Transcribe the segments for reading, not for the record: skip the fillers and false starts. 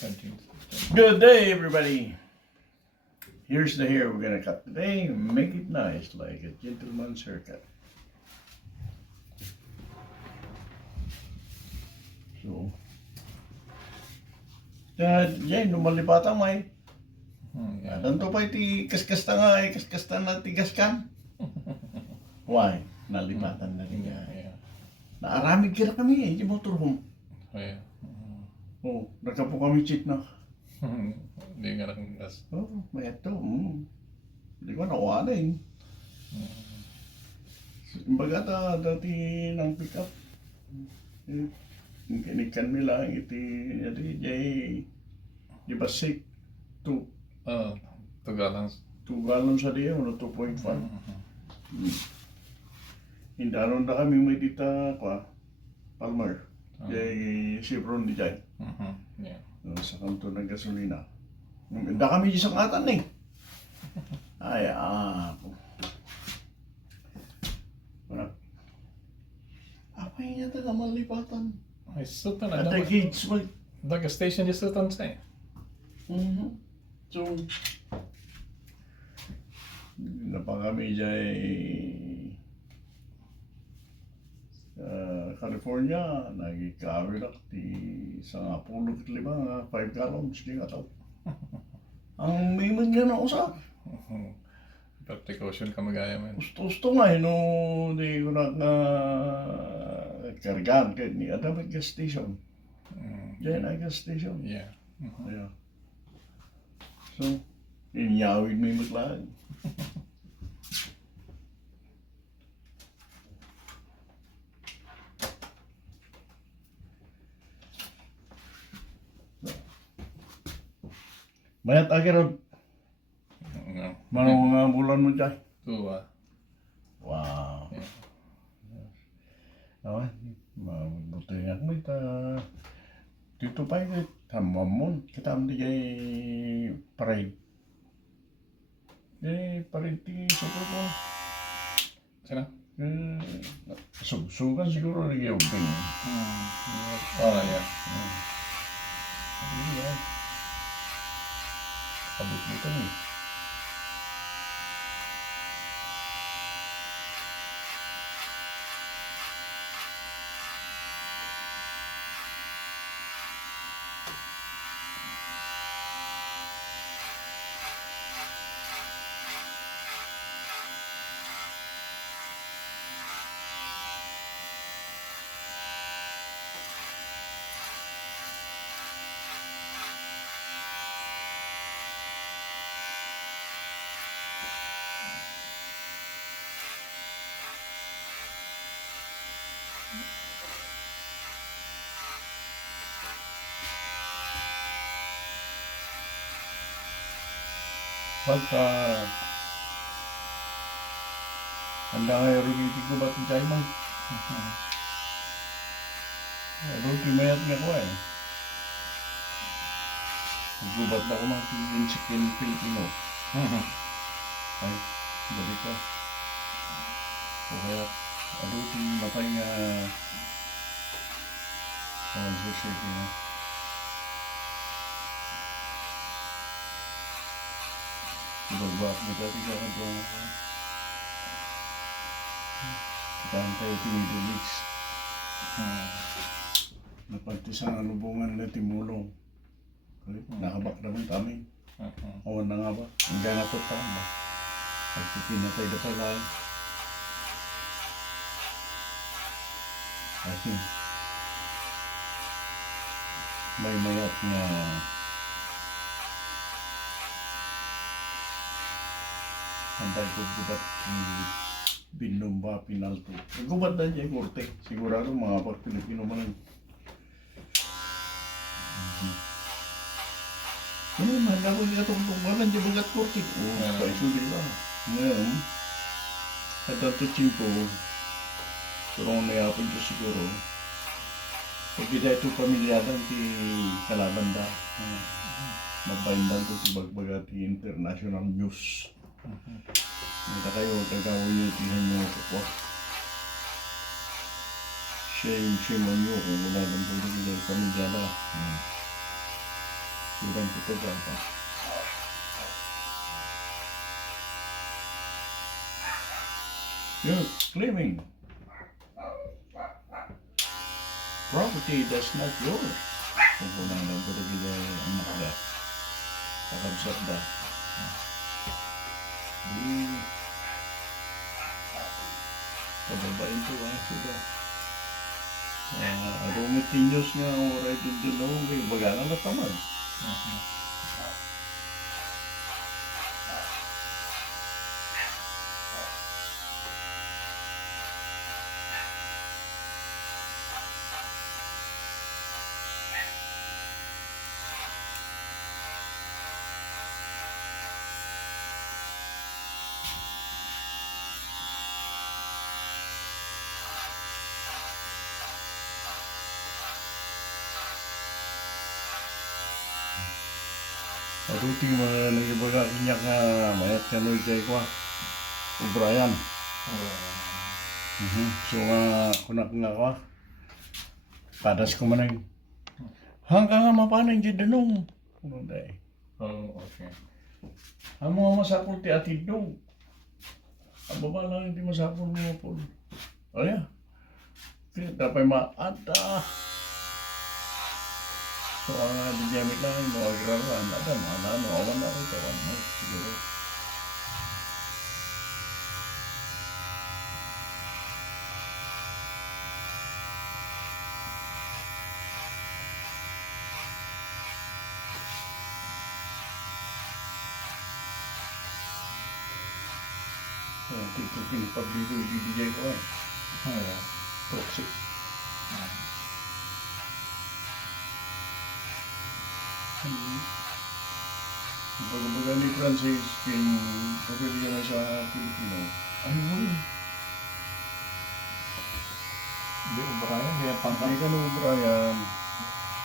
Good day, everybody. Here's the hair we're gonna cut today. Make it nice, like a gentleman's haircut. So, yan, lumalipatan mo eh. Adan to pa iti kaskasta nga eh, kaskasta na tigaskan. Why? Nalipatan na rin nga. Naaramid kira kami eh, di motorhome. Oh, nagkapo kami cheat na. Hindi nga nakanggas. Oh, may ito. Hindi ko nakuha na eh. Kumbaga dati ng pick up. Kinikan mi lang iti di basik Tugalan. 2 gallons sa diya, 2.5. Hindaron na kami may dita Palmer. Chevron di dyan. Sa kanto ng gasolina. Da kami isang atan eh. Ay, apa yung yata na malipatan? Ay, sultan At the gates mo. Daga station di sultan say. So, napakami dyan California, nagikawilak ti sa 15 5 gallons di nga tao. Ang may man nga na usap. Precaution ka magaya man. Gusto nga no di ko na kargan kahit ni ada may gas station. Diyan ay gas station. Yeah. Yeah. So, inyawid may maglaan. Mayat akhirad. Manong mga bulan mo dyan? 2. Wow. Okay. Mabuti nga kami dito pa yung tamamon. Kita mo di kay parade. Parade ti suko ko. Sino? Sugan siguro di kayo bing. Yeah. Abot mo ito eh. Pagka handa nga rin ko ba't yung chay man? Ruti mayat nga ko eh. Gubat na ko mga pinsikin Pilipino. Ay, balik ka. O kaya, ruti matay nga sponsorship yun. Ibagbat mo dati ka ito. Kitaan tayo ito Middle East. Napagtisang alubungan na timulong. Nakabak naman kami. Awan na nga ba? Hanggang nga ito pa ba? Pagpipinatay na pala eh. Kasi may mayat nga hantay ko gubat ni Binumba Pinalto. Gubat na dyan, korte. Sigurado mga pag-Pilipino man. Mahal ako yung katungtungan dyan bagat korte. Paisuli ba? Ngayon, at ato chimpo, turong nayapin ko siguro. Pag kita ito pamilyadan ti Kalabanda, mabaindan ko si Bagbaga ti International News. Kita kayo, kagawin nyo, tihan nyo ako. Shame on you kung wala lang po rin yung pamilyada. Sudan kita berapa? You're claiming property that's not yours. Kung kunang lang ko rin anak da, kakabsat da. Kababain to sudah. Rumitin Diyos nga oray din doon kay baga na tamad. Ruti mga nagibaga inyak nga mayat ka no ikay ko Brian. So kunak nga ko padas ko manang hanggang nga mapanang dyan danong. Ano day? Oh, okay. Ang mga masapol ti atidog. Ang baba lang hindi masapol mga po. O ya. Dapat maata. So ang dijamit lang yung mga girawan. Ada mana awan na rin kawan mo. Siguro. Hindi ko pinapablito yung BBJ ko eh. Toxic. Baga ni Francis, pagkabigyan na sa Pilipino, ay wala. Hindi Brian, hindi ang pangkat. Hindi ka nung Brian,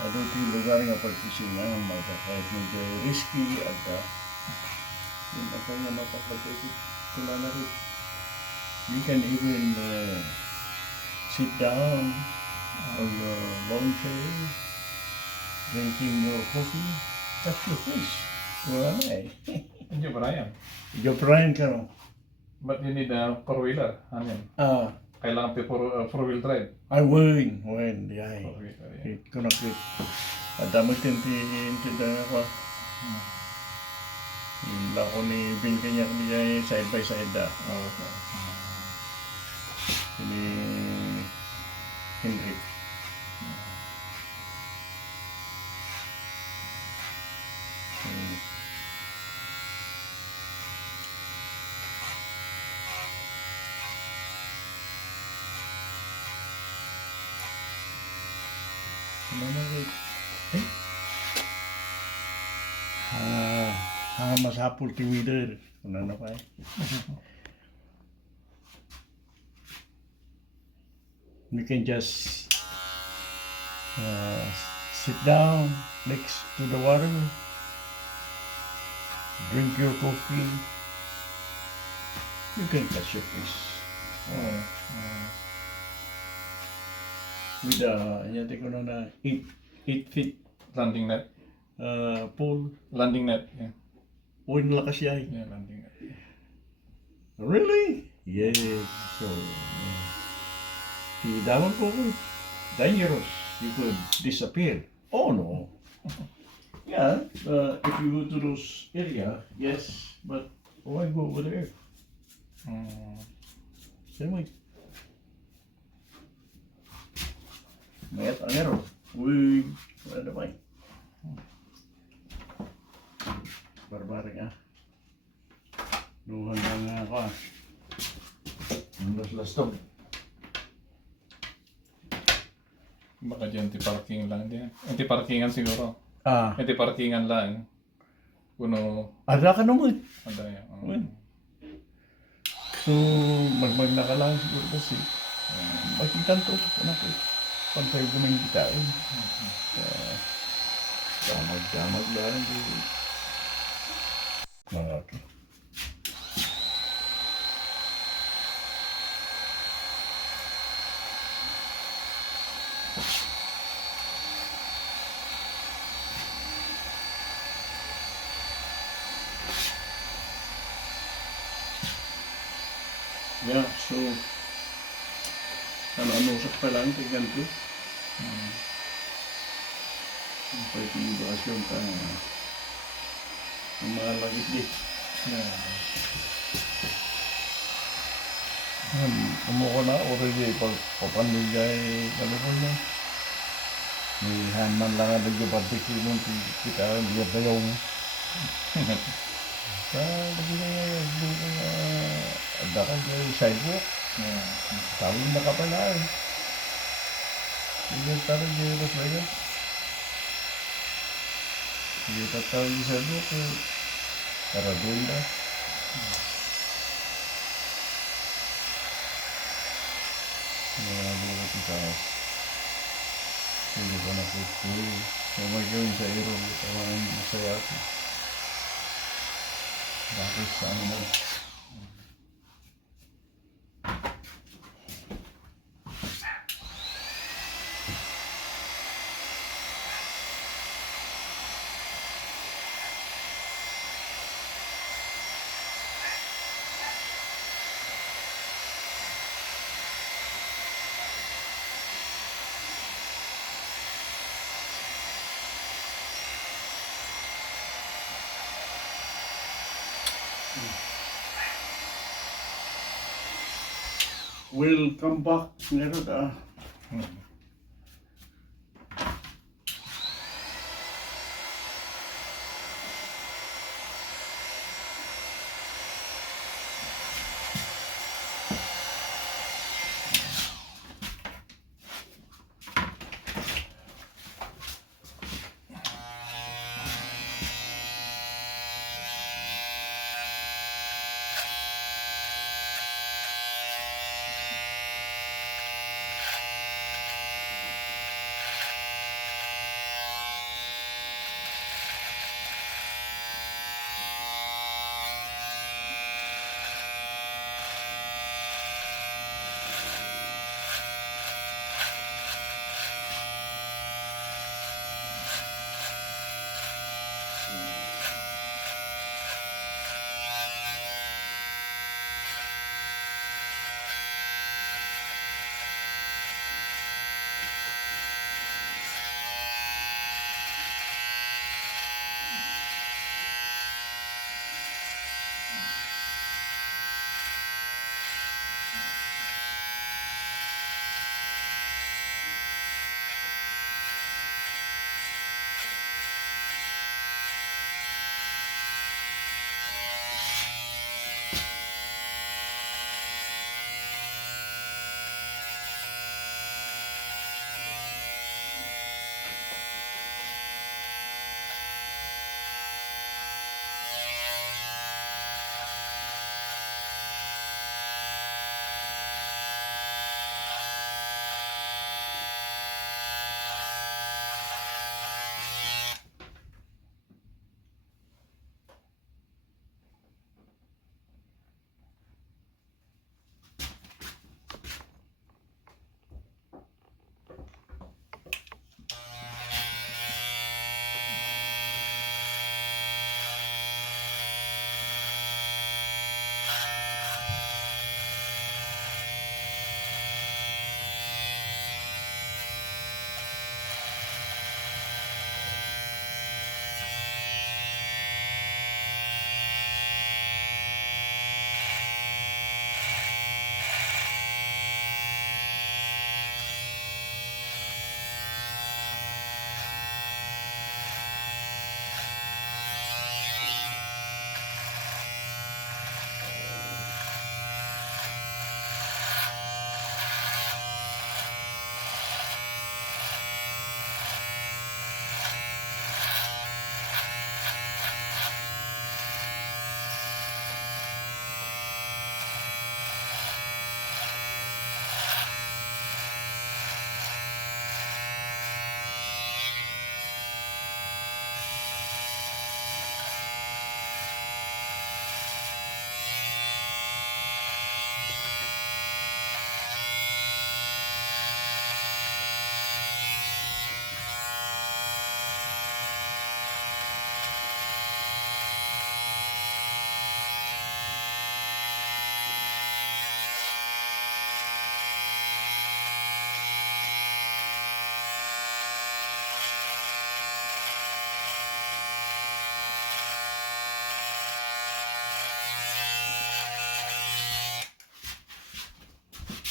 ano yung lugar nga pagkisingan, kahit medyo risky at yung ako nga mapapagkakit ko na rin. You can even sit down on your lawn chair, drinking your coffee, touch your fish. Wala na eh. Hindi Brian. Ikaw Brian ka no? But you need a four-wheeler. Ano yan? Kailangan four-wheel drive. I win, yeah. Four-wheeler, yeah. Kunakit. At dami tintinda ako. Yung lako ni Bin kanya niya side by side da. Okay. Ini Henry. Masapul ti wider. Ano na pa eh. You can just sit down next to the water, drink your coffee. You can catch your fish. With yate ko na 8 feet Landing net. pool. Landing net. Yeah. O lakas siya. Yeah, landing net. Really? Yes. So, daman ko dangerous. You could disappear. Oh no. Yeah, if you go to those area, yes, but why go over there? Same way. Mayat ang ero. Uy, wala na ba eh. Barbaric ah. Nung hanggang ako ah. Ang lastog. Baka dyan anti-parking lang din. Anti-parkingan siguro. Ah. Anti-parkingan lang. Kuno. Ada ka naman. Ada yan. So, magmagna ka lang siguro kasi. Makitan to. Ano ko? Pantay guming kita eh. Damag lang. Mga ito. Yeah, so ano pa lang tignan ko. Pwede yung bakasyon ka ang mga langit di. Yeah. Umuko na already pagpapandigay California. May handman lang ang nag-barbecue nung kita lihat na yung sa lagi na yung ada kan yung sidewalk. Sabi na ka pala eh. Hindi tayo yung Las Vegas. Hindi tayo yung sidewalk eh. Tara doon na. Mga kita. Hindi ko nakikita. Kung may gawin sa iro, tawain masaya ako. Bakit sa ano na? We'll come back meron ah.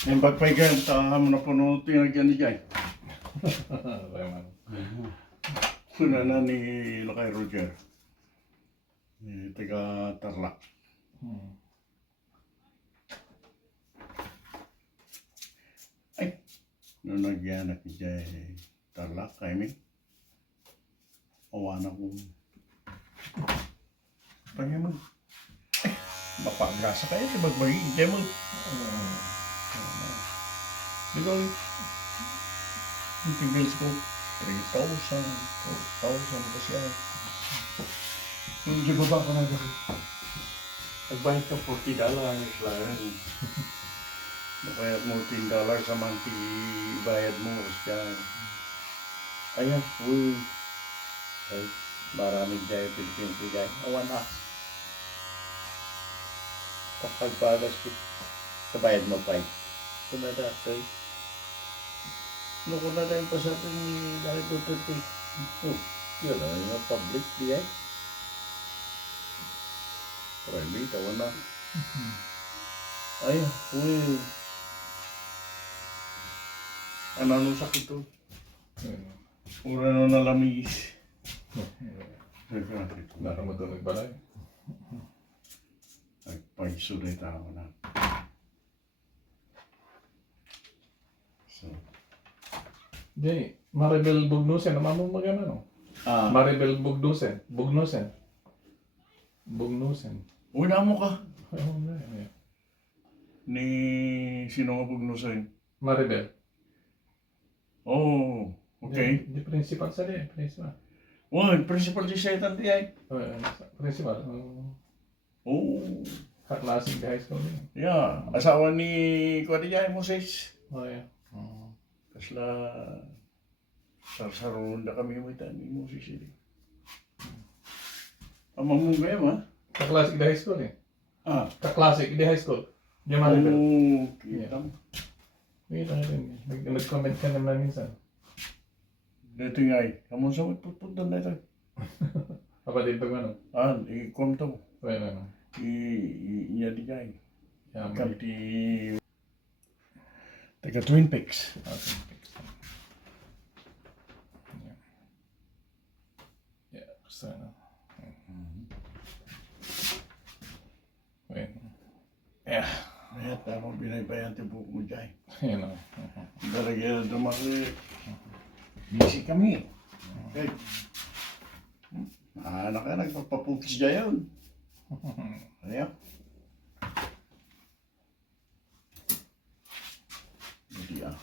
Yung pagpaigan, tahan mo na po nung tinagyan ni Jai. Raman. Suna na ni Lakay Roger. Taga Tarlac. Ay, nung nagyanak ni Jai Tarlac, kami. Awan ako. Pagyan mo. Ay, mapagasa kayo si Bagbagi. Jai mo. Dito, yung tingils ko, 3,000, 4,000 kasi ay. Yung di baba ko na gawin. Nagbayad ka $40 lang. Nakaya mo $10 sa monthly bayad mo. Ayan, uy. Ay, maraming dyan Philippines dyan. Awan na. Kapag bagas sa bayad mo pa. Ito na dati. Ano ko na rin pa sa atin ni Lakay Duterte. Yun na yung public diyan. Private, awan na. Ay, uy. Ano sakit to? Ura na nalamis. Nakamadunag balay. Ay, pag-sulit ako na. So. Jay, Maribel Bugnusen, naman mo magana no? Maribel Bugnusen. Bugnusen. Una mo ka. Ayun na, yeah. Ni sino nga pagnusin? Maribel. Oh, okay. Di principal sa din, principal. Principal di siya itan di ay. Principal. Oh. Kaklaseng high school din. Yeah, asawa ni Kuwadi Jai Moses. Oh, yeah. Kasla sarsaron na kami mo itan ni Moses ini. Amang mo gaya ma? Kaklaseng high school eh. Kaklaseng high school. Di Maribel. Oh, kita mo. Wait lang rin. Nag-comment ka naman minsan. Dito nga ay, kamon sa magpupunta na ito. Kapatid pag ano? I-comment mo. Wait lang. Iya di Jai. Yeah, Kalti taga Twin Peaks. Yeah, basta na. Wait. Yeah. Kaya tamang binabayan ti buhok mo Jai. Yun o. Daragyan na dumaki. Busy kami. Okay. Anak ka nagpapapukis dyan yun. Ayan. Hindi ah.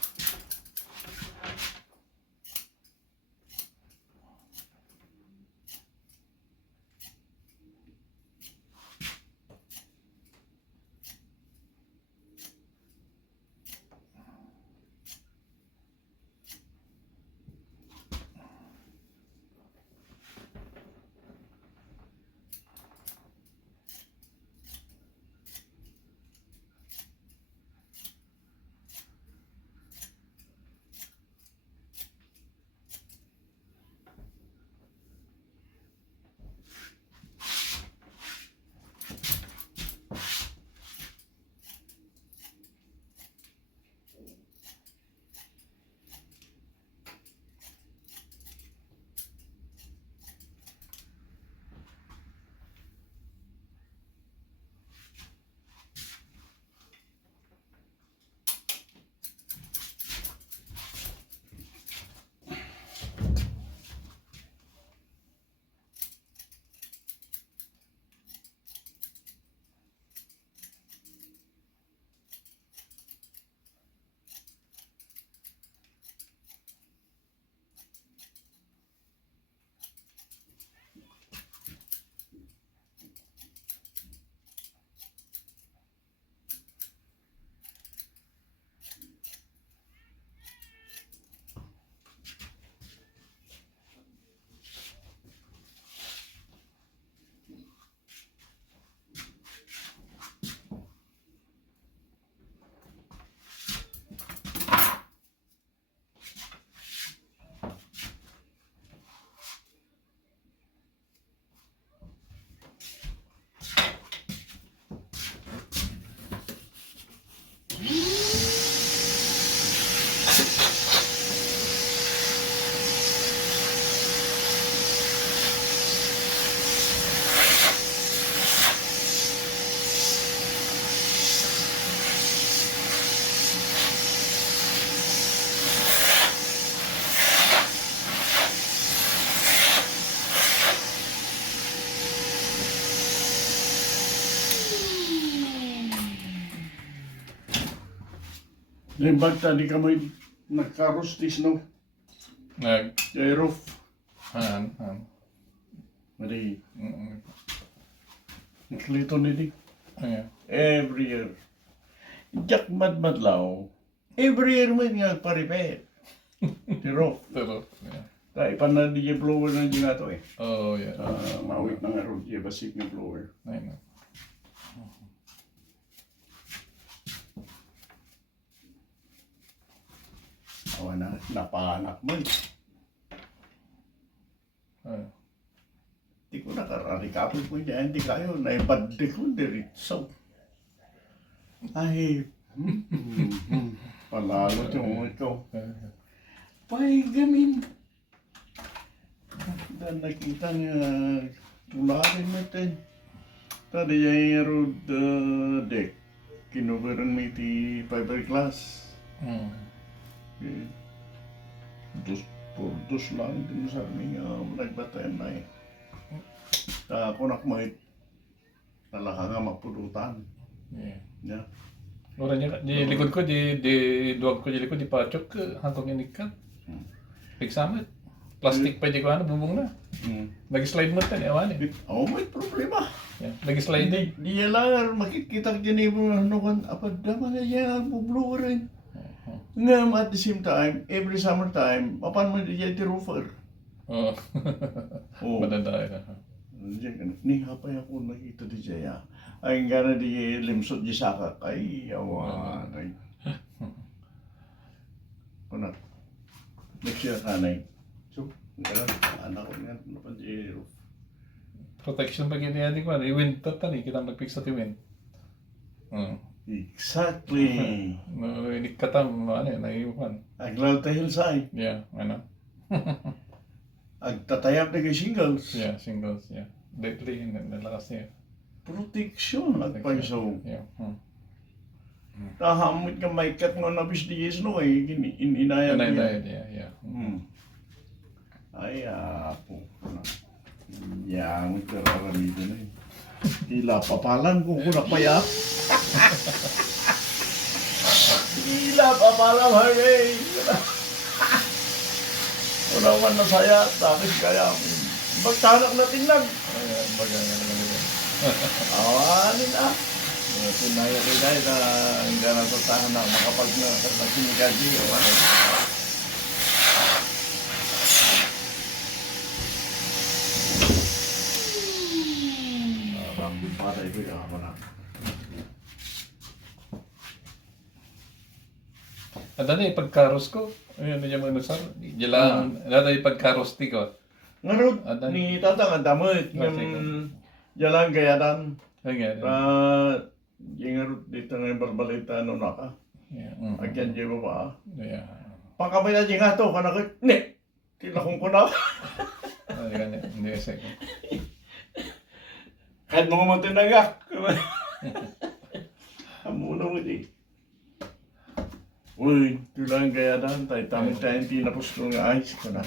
Limbag tadi kami nagkarustis no. Nag, Kay roof. han. Mali. Mm. Naklito nidi. Ayan. Every year. Jak madlaw. Every year mo nga pa-repair. Di roof. Pero, yeah. Dahil pa na di blower na di nga to eh. Oh, yeah. Mawit na nga ron. Di basik nga blower. Ayun. Awa na. Napahanak mo. Ayun. Di ko nakararikapoy po dyan. Di kayo. Naibadde ko diritso. Ay. Palalo yung ito. Pay gamin. Dan nakita niya tularin mo ito. Tadi yung road deck. Kinuberan mo iti fiberglass. Eh, dos lang din sa amin nagbatayan na eh. Kunak mo talaga nga mapulutan. Yeah. Yeah. Orang niya, di likod ko, di duwag ko di likod, di pachok, hanggang inikat. Pigsamat. Plastic pa di ko ano, bubong na. Nag-slide mo ito, awan eh. Oh, may problema. Yeah. Nag-slide. Di lang makikita ka dyan mo ano kan apad naman na yan bublurin. Ngam at the same time, every summertime, papan mo diyan ti roofer. Oo. Oh. Madanda na. Ni hapay ako nakita di dyan. Ay nga na di limsot di saka kay awan. Kuna. Next year kanay. So, ganun, anak ko nga napan di roof. Protection pa gini yan, di ko ano, i-wind tatan eh, kita mag-fix sa tiwin. Exactly. Inikatam, ano yun, naiiwan. Aglaw ta hillside. Yeah, ano? Agtatayap na kay shingles. Yeah, singles, yeah. Lately, nalakas niya. Protection agpaiso. Yeah. Tahamot ka may kat nga nabis di yes no eh inayag Ano niya. yeah. Ay po. Yang kararamido na eh. Tila papalan ko kunak paya. Tila papalan hagay. Wala man na saya tapos kaya bagtanak na tinag. Ayan, baga nga naman yun. Awanin ah. Sinaya rin dahil na hindi na tatahan na makapag na nagsinigadi. Para ito yung ako na. At ano yung pagkaros ko? Ayun, yung mga nasar. Diyan ano yung pagkaros ti ko? Ngarod, ni tatang ang damit. Jalan gayadan. Ayun nga. Yung ngarod dito ngayon barbalita ano na ka. Yeah. Agyan dyan ba? Yeah. Pangkamay na dyan nga to, kanakit. Ne! Tilakong ko na. Hindi kasi. Kahit mga matinagak. Amuna mo di. Uy, tulang kaya dan, tayo tamit tayong tinapos ko ng ice ko na.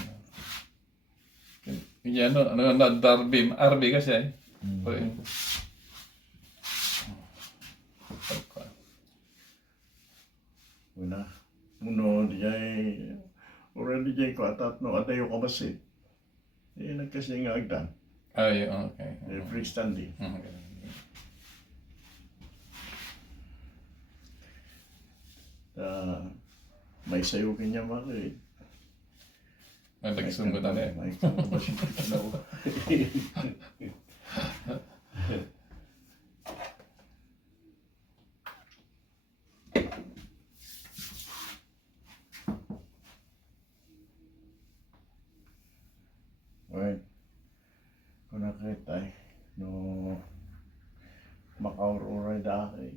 Yan, RB kasi ay. Una, muno di jay, orang di jay ko atat no, adayo ka masit. Nagkasi nga agdan. Ay, okay. Freestanding. May sayo kanya mga eh. Nagdagsong ko tali. May kapabasyon ko na ako. Right. Kung nakita eh, no makaururay dahil.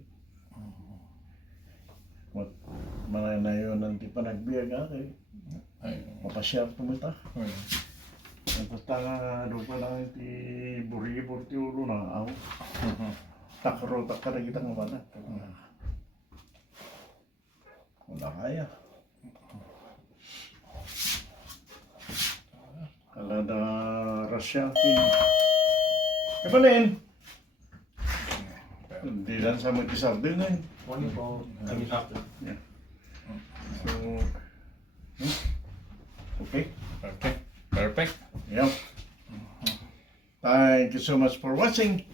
Manay na yun ang di pa nagbiag ako eh. Mapasyar tumita. Basta nga doon pa lang iti buri-buri ti ulo na ako. Takro-tak ka na kita nga banat. Wala kaya. Kala na rasya. Kapanin! Hindi lang sa mag-isar din eh. One po, kami hapon. Yeah. So, okay. Okay. Perfect. Yep. Thank you so much for watching.